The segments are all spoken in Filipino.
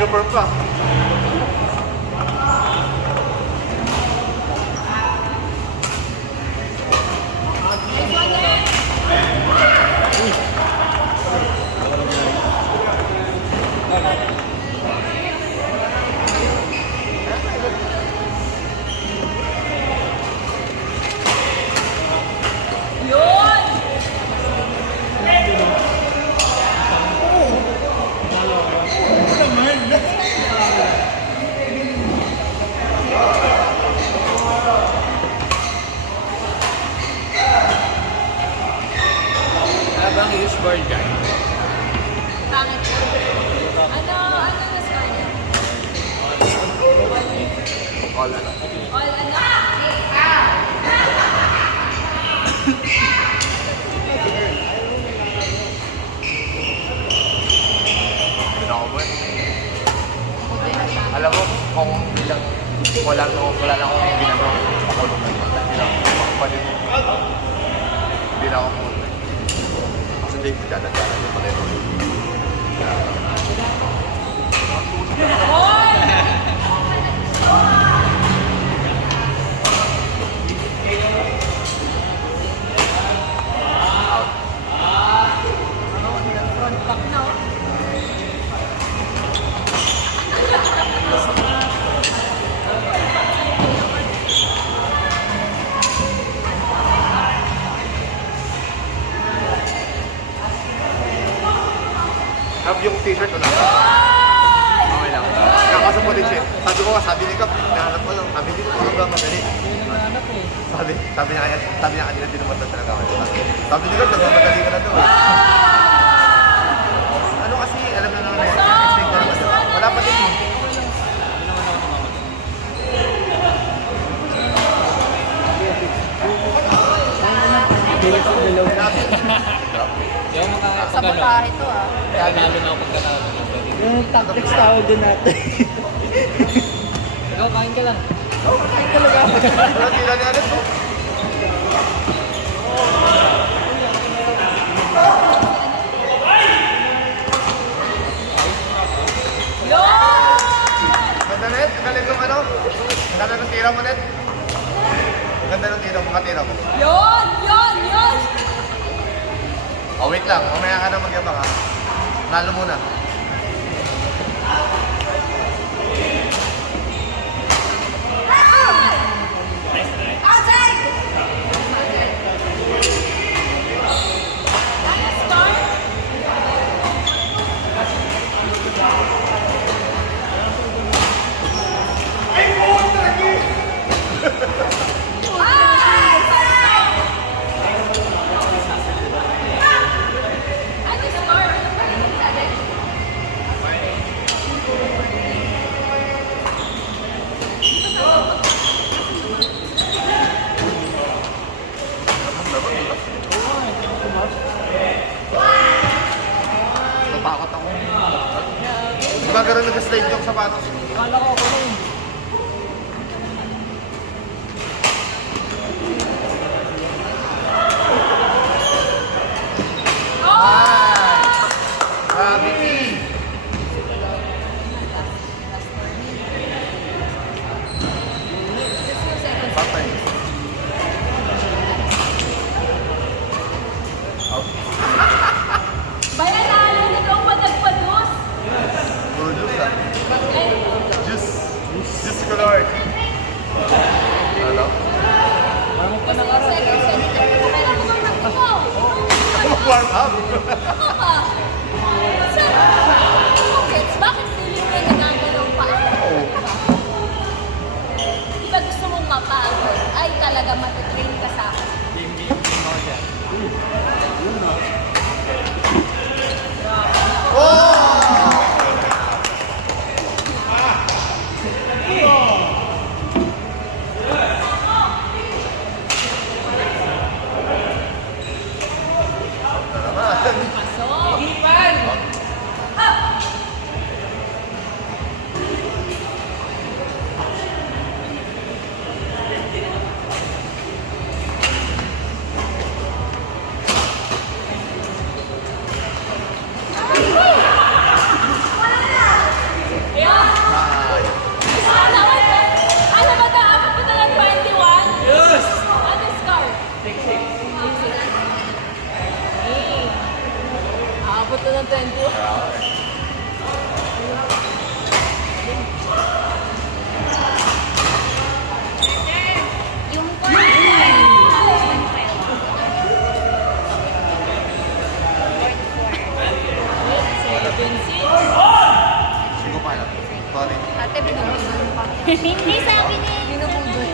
Naka-uniform pa. Habang usual dyan. Pangit. Ano na score niya? All ano. All ano? Pinakaman. Alam mo, kung bilang wala lang akong ginagawa pakulong na yun. Hindi lang ako makapalit. Hindi lang ako muna. Kasi hindi ko dala-dala yung pala ito. Front back na oh. Have yung t-shirt wala. Okay lang. Nakakasama din siya. Sabi ni Kap, nahanap ko lang. Sabi dito ko lang madali. Sabi niya kanina din naman talaga ako. Sabi ni Kap, nagmamadali ka na to. Ano kasi, alam na naman wala pa din eh. Yung mga Sabotahe to ah. Nalo na ako pagkatawag. Yung tactics tawag din natin. Ikaw, kain ka lang. Ay talaga. Wala tila ni Alet to. Ganda net, galing yung ano? Ganda ng tira mo net. Ganda ng tira mo, mga tira mo. Yun! Oh, wait lang. Mamaya ka na magyabang ha. Nalo muna. Natakot ako. Diba gano'n nag-slide yung sapatos? Kala ko ako lang. Grabe P. Patay. Bayaran, ikaw pa nagpadus. Puro juice ah. Juice. Juice ko Lord. Ano? Parang pa nakaraan. Kailangan mo magtakbo. Warm up. Ako ba? Bakit feeling mo nagagalaw pa ako? Di ba gusto mong mapagod? Ay talaga matitrain ka sa akin. Ano naman? Pasok! ng 20. Yung Hindi ko pa alam. Sorry. Ate, binubudol pa. Hindi sabi ni... Binubudol.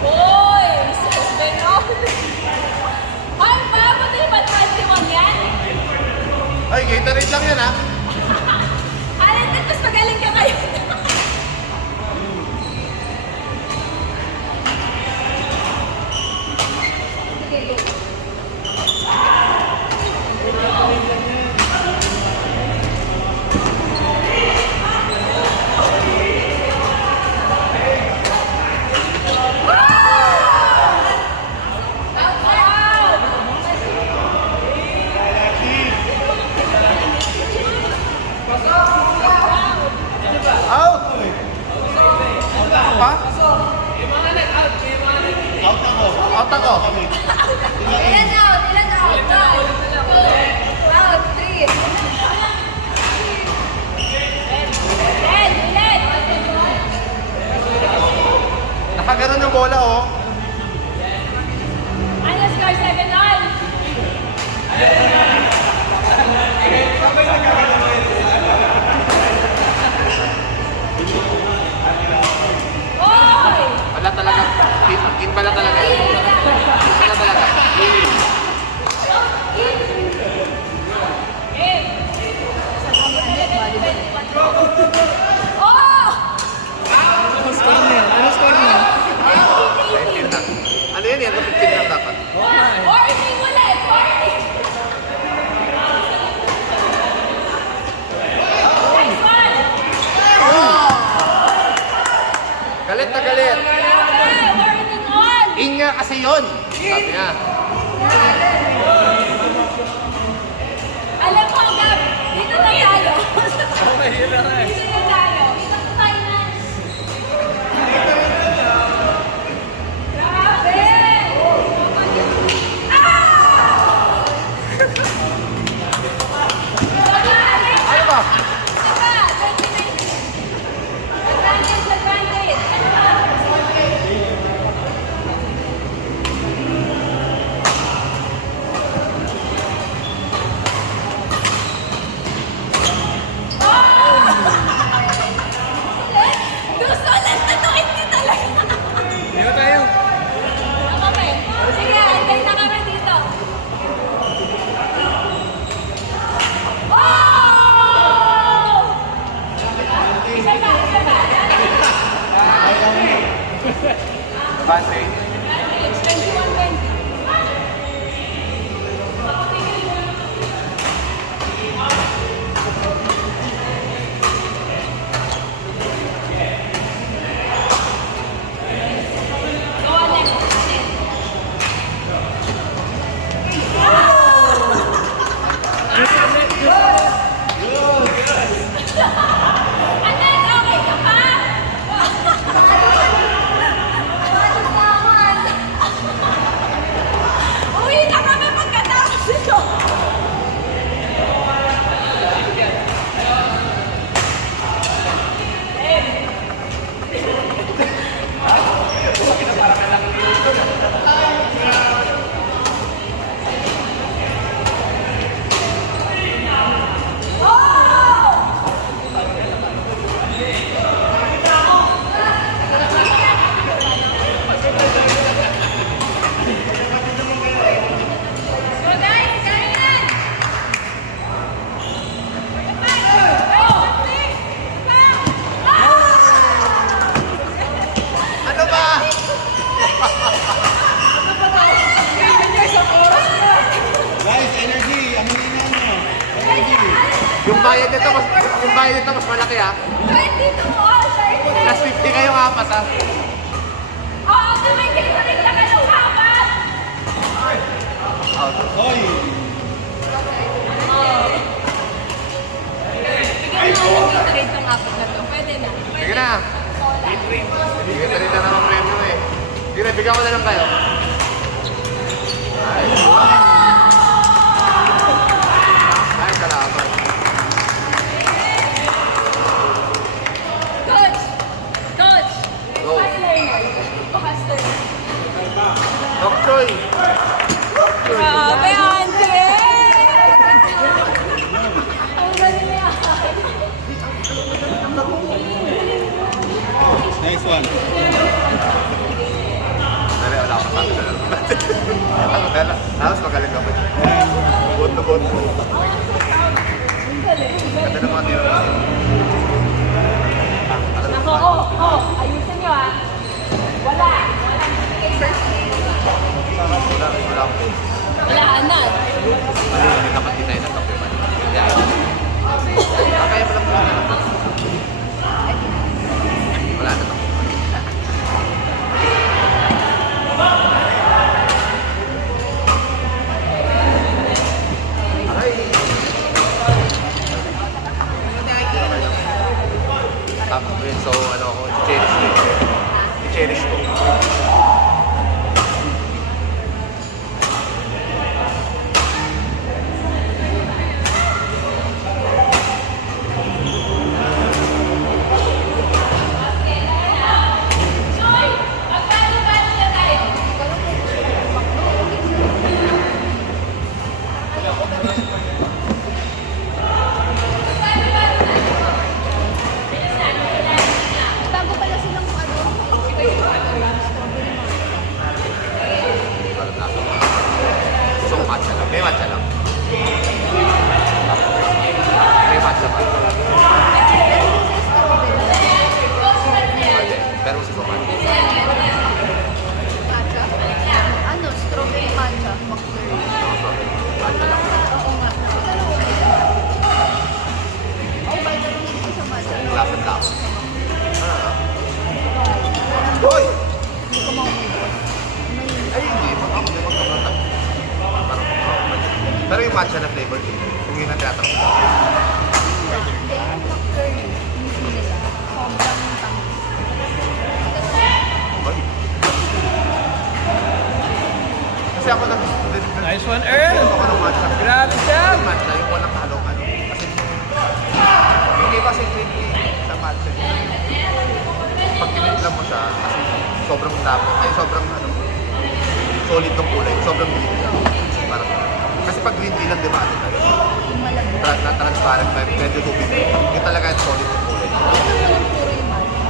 Hoy! Seven on! Ay, mabuti ba 21 yan? Ay, Gatorade lang yan ha. Alin, mas magaling ka kayo. Out! Pa? Out ako. Ilan out? Ilan out? Out, 3. 10, ilan? Nakaganon yung bola oh. Ano score 7 all? Hoy! Wala talaga. Kin pala talaga. Kin pala talaga. Oh! Ano score niya? Ano score niya? 19 na. Ano yan yan? 15 lang dapat. 40 ulit! 40! Nice one! Galit na galit. Grabe! Warning on! Inga kasi yun. Sabi niya. Alam mo, Gab, dito na tayo. Dito na tayo. Dito na tayo na. Grabe! Ano ba? Dito tayo. Sige, antay na kami dito. Oh! Isa pa, isa pa. Bante. It's 21-20. Go on next. Anan, okay ka pa? Uwi na kami pagkatapos ito. So guys, kainin! Ano ba? Guys, energy! Ang hina nyo! Yung bayad nito mas malaki ha. 22 all, 30. Plus 50 kayong apat ha. Oo, tumigil ko rin na kayong apat. Out. Hoy! Bigyan mo ng Gatorade ng apat na to. Pwede na. Sige na. Sige na rin na naman premyo eh. Sige na, Bibigyan ko na lang kayo. Ay, salamat. Coach! Coach! Go. Hustler na. Hustler. Doc Choi. Grabe, Andre! Ang galing niya. Nice one. Dali, wala akong sabi na lang. Tapos magaling ako. Bot na bot. Ang galing. Ganda ng mga tira mo. Nako, ayusin niyo ah. Wala. Wala akong. Wala na. Hindi naman din tayo natapos. Kaya pala po na. Wala na to. Ay! Tapos yun, so ano ako, i-cherish ko. I-cherish ko. Bago pala silang ano. So, matcha lang. May matcha lang. May matcha pa. Pwede. Pero sa matcha. Matcha? Ano? Strawberry matcha. McFlurry. Matcha lang. Oo nga. Oh, by the way, hindi ko sa matcha. Lasang tao. Hoy! Hindi ko maubos. Ay, hindi. Ako din magkakarata. Parang pero yung matcha na flavor, kung yun ang tinatanong. McFlurry. Mismo nila. Sobrang tamis. Hoy. Kasi ako nag... Nice one, Earl! Ako ng matcha. Grabe siya! Yung matcha, yung walang halong ano. Kasi hindi kasi green tea sa matcha. Pag tinitlam mo siya, kasi sobrang tapos, ay sobrang ano, solid ng kulay, sobrang green lang. Parang, kasi pag green tea lang, di ba, ano tayo? Yung malambot. Na transparent, medyo tubig. Yung talaga yung solid ng kulay. Ito walang puro yung matcha.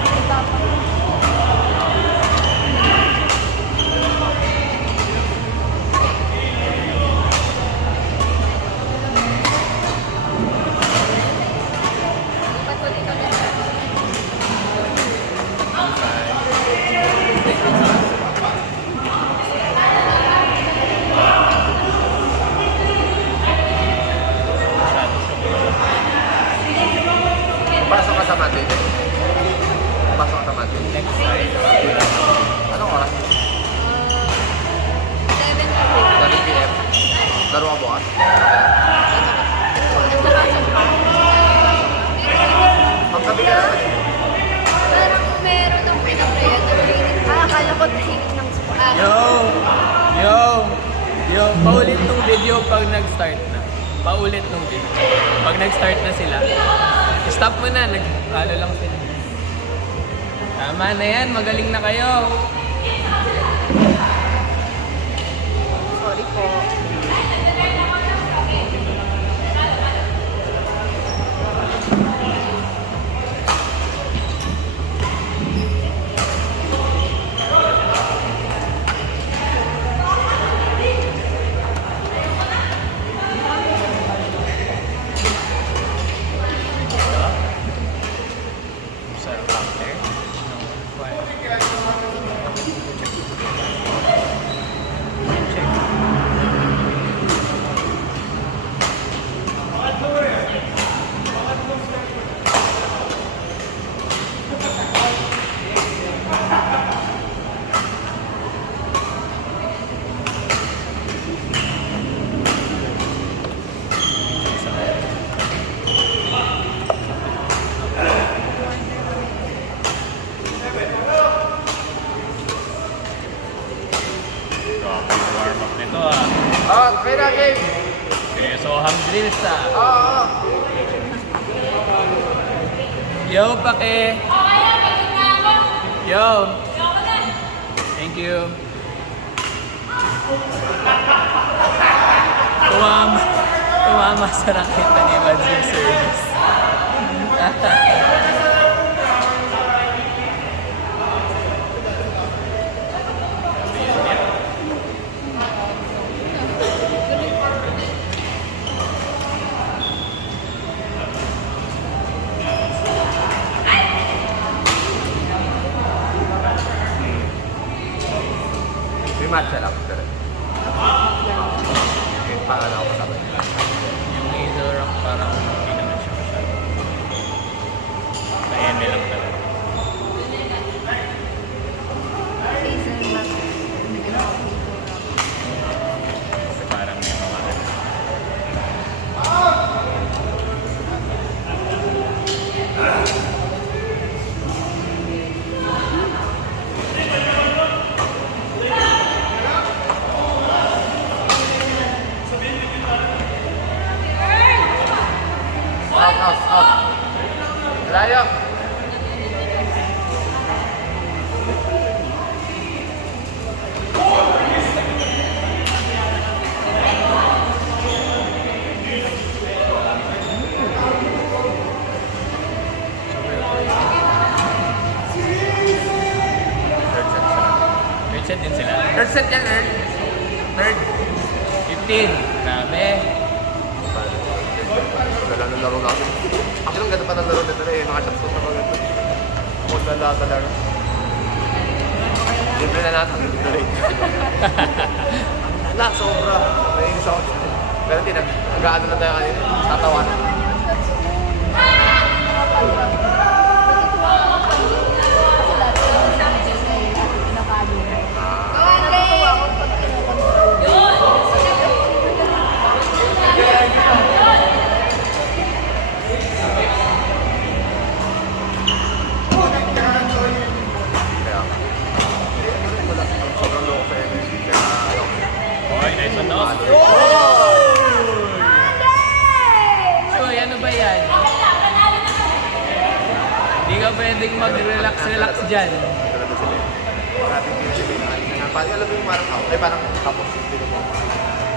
Iba pa. Ba't ulit kami? Pasok ka sa matin. Pasok ka sa matin. Next side. Anong oras? 7 to 7 p.m. Laro ka bukas? Pagkabi ka naman eh. Parang meron ng pinapraya na training. Akala ko training ng squad. Yo, paulit tong video pag nag-start na. Paulit tong video. Pag nag-start na sila, stop mo na, nag-ano lang sila. Tama na yan, magaling na kayo. Sorry po. Sa counter. Check. Yo, pake. Okay na, pagod na ako. Yo. Ayoko na. Thank you. Tumama sa raketa ni Mads yung service. May matcha lang. Pero, yung pangalan ako kasama nila. Yung Hazel Rock parang hindi naman siya masyado. Sa lang talaga. Kasi parang may mga ano. Out. Layo. Third set din sila. Third set yan, Earl. Third. 15. Grabe. Wala nang laro natin. Actually, ang ganda pa ng laro nito eh. Mga shots na maganda. Ako lala sa laro. Libre na natin. Libre. Wala, sobra. Nainis ako. Pero hindi, nag-ano na tayo kanina. Tatawanan. Kaya, wala. Sobrang loko sa energy. Kaya, Oy, nice one off. Uy, ano ba yan? Hindi ka pwedeng mag-relax dyan. talaga sila. Maraming pinili. Parang alam mo yung parang out. Ay, parang tapos. Hindi ko po.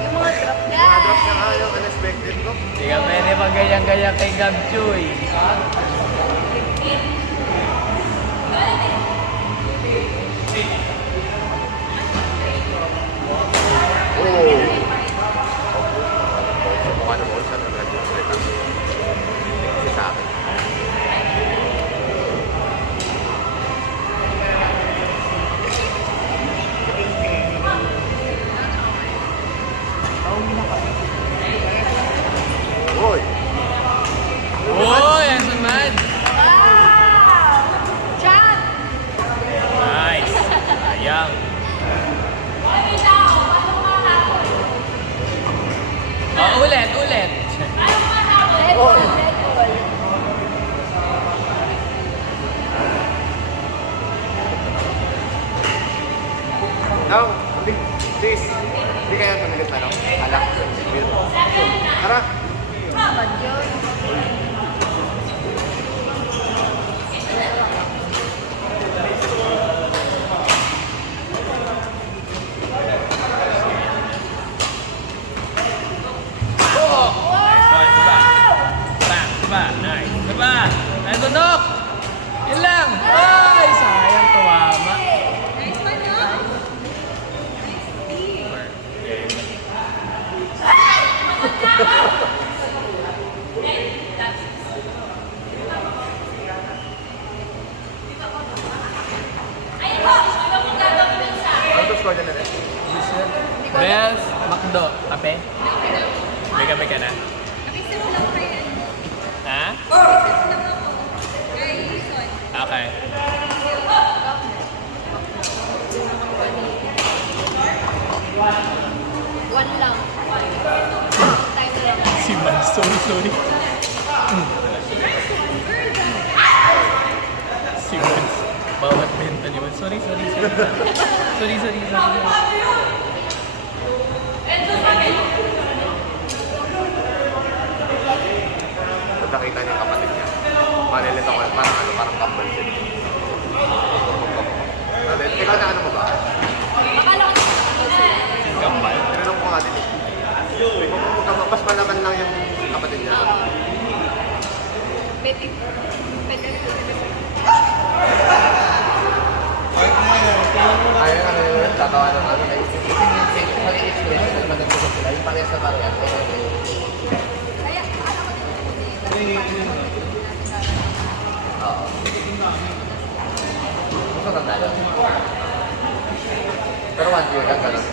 Yung mga drop Mga drop niya nga yung unexpected ko. Hindi ka pwede mag-gayang-gayang kay Gab Chuy. Oh! Mukha na mo sa nag-graduate. Hindi sa akin. Uy! Uy, Anson Mads! Wow! Chat! Nice! Sayang. Oh, ulit. Red Bull, Red Bull. Now, please. Hindi kaya tumigat na lang. Alak. Tara! Bad yun. Nice. Diba? Nandunok! Yun lang! Ay, sayang tumama. Nice one, no? Ano to score dyan na rin? Best McDo. Kape? May kape ka na? Nakisip lang kayo. Ha? Nakisip lang ako. Kay Yuson. Okay. One lang. Time lang. Si Mads, sorry. Si Mads. Bawat benta ni Mads. Sorry. Sorry. Nakita niya yung kapatid niya. Malilito ko, parang ano, parang couple din. Ano din? Ikaw na ano mo ba? Akala ko Gambal. Tinanong ko nga din eh. Mas malaman lang yung kapatid niya. Pwede. Pwede. Ayun, ano yun, tatawa ng ano. Yung expression na maganda sa sila, yung parehas na parehas. Kaya, akala ko din. Oo. Gusto ng tayo. Pero 1 year ka lang.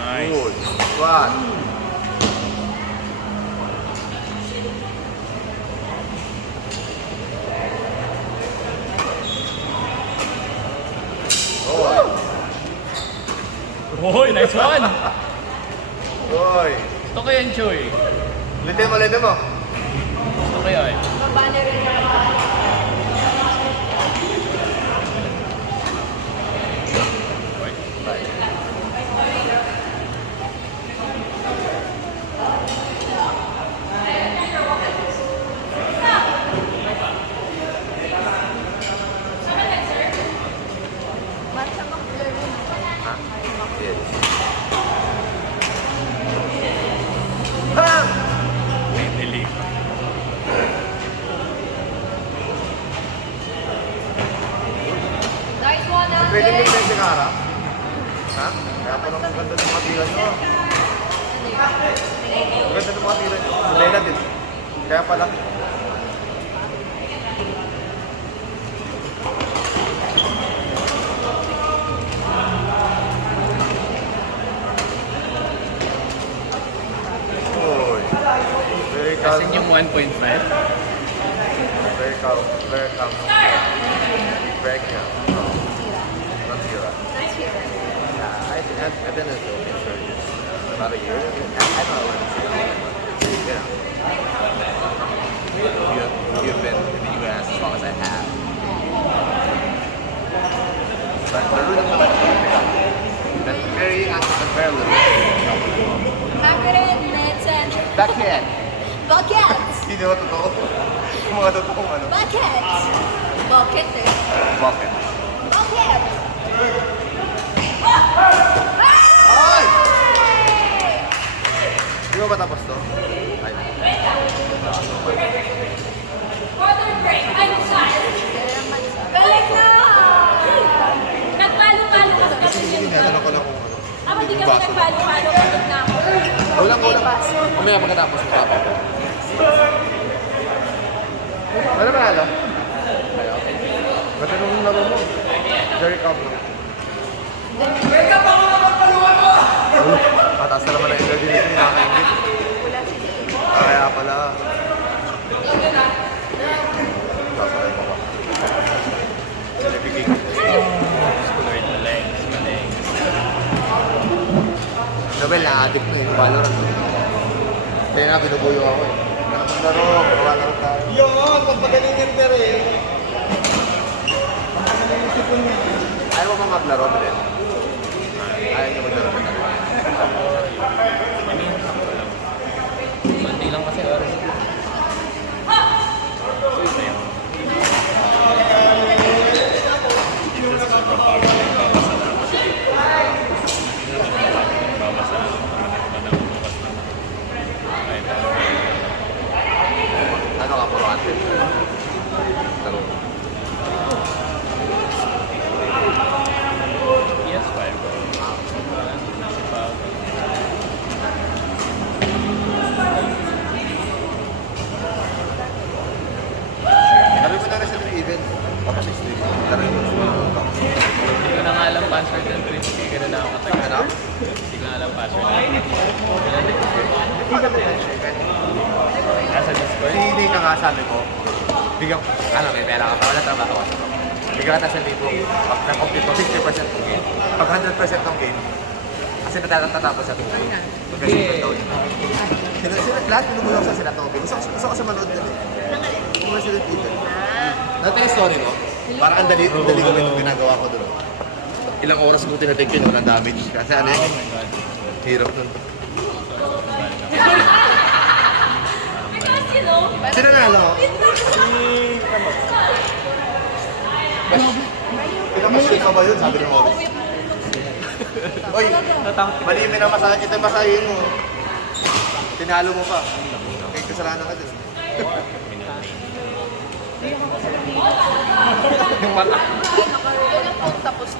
Nice. Good. Squat. Oh. Hoy, nice one! Oy. Gusto ko yan, Choy. Ulitin mo, ulitin mo. Gusto ko yan. Banner rin. Hoy. Basta mag-blur mo. Ha? Yes. Harang! May dilig. Nice one, Andre. Pwede mo yung sigara? Ha? Kaya pa nang ganda ng mga tira nyo. Ang ganda ng mga tira nyo. Lela din. Kaya pala. Uy. Very calm. Kasi yung 1.5. Very calm. Very calm. Very calm. Not zero. Nice hero. Yeah, I've been in the Philippines for about a year. I don't know when it's you know. You've been in the US as long as I have. But the root of the life that's very active, very little. Hagrid, Netson. Bucket! Bucket. Hindi naman totoo. Yung mga totoong ano. Bucket. Bucket eh. Bucket. Bucket. Ay! Di ba matapos to? Ay. Water break. I'm sorry. Galing na! Nagpalo-palo ka sa Tinatanong ko lang kung ano. Ako di kami nagpalo-palo. Pagod na ako. Ulang. Kumaya pagkatapos ng papa ko. Ano manalo? Ayaw. Ba't anong laro mo? Very calm lang. Mataas na naman ang energy nito, nakakaingit. Kaya pala. Sasakay pa ba? Nagiging. Lord, legs, legs. Nobel, na-addict na yung Valorant. Kaya nga, binubuyo ako eh. Ganun laro, magawa laro tayo. Yun, pagpagaling yan ka rin. Ayaw mo ba maglaro, Belen? Ayaw nyo maglaro ka na rin. Mandi lang kasi oras. Ano ka, puro antin? Laro. PS5. Laro ko na rin sa 3 event. Tapos 6 days. Laro yung Hindi ko na nga alam password ng Twitch. Hindi ko na ako katagal. Ano? Hindi ko na alam password ng Twitch. Hindi ka naman event. Nasa Discord. Si Nate nga sabi ko, bigyan, ano, may pera ka pa, wala trabaho ka. Bigyan ka na sa libo, pag na-complete mo, 50% ng game. Pag 100% ng game, kasi natatapos sa 2 game. Magkasi daw yun. lahat pinupuno ko sa sila Toby. Gusto ko sa manood din eh. Yung Resident Evil. Dati yung story mo, parang ang dali ko itong ginagawa ko doon. Ilang oras ko tinatake yun, walang damage. Kasi ano yun, hirap nun. Because you know, Sino na ano? Pinapasyon ka ba yun? Sabi ng Oris. Oy, mali yung minamasahe. Ito yung masahin mo. Tinalo mo pa. Okay, kasalanan ka din. Yung mata. tapos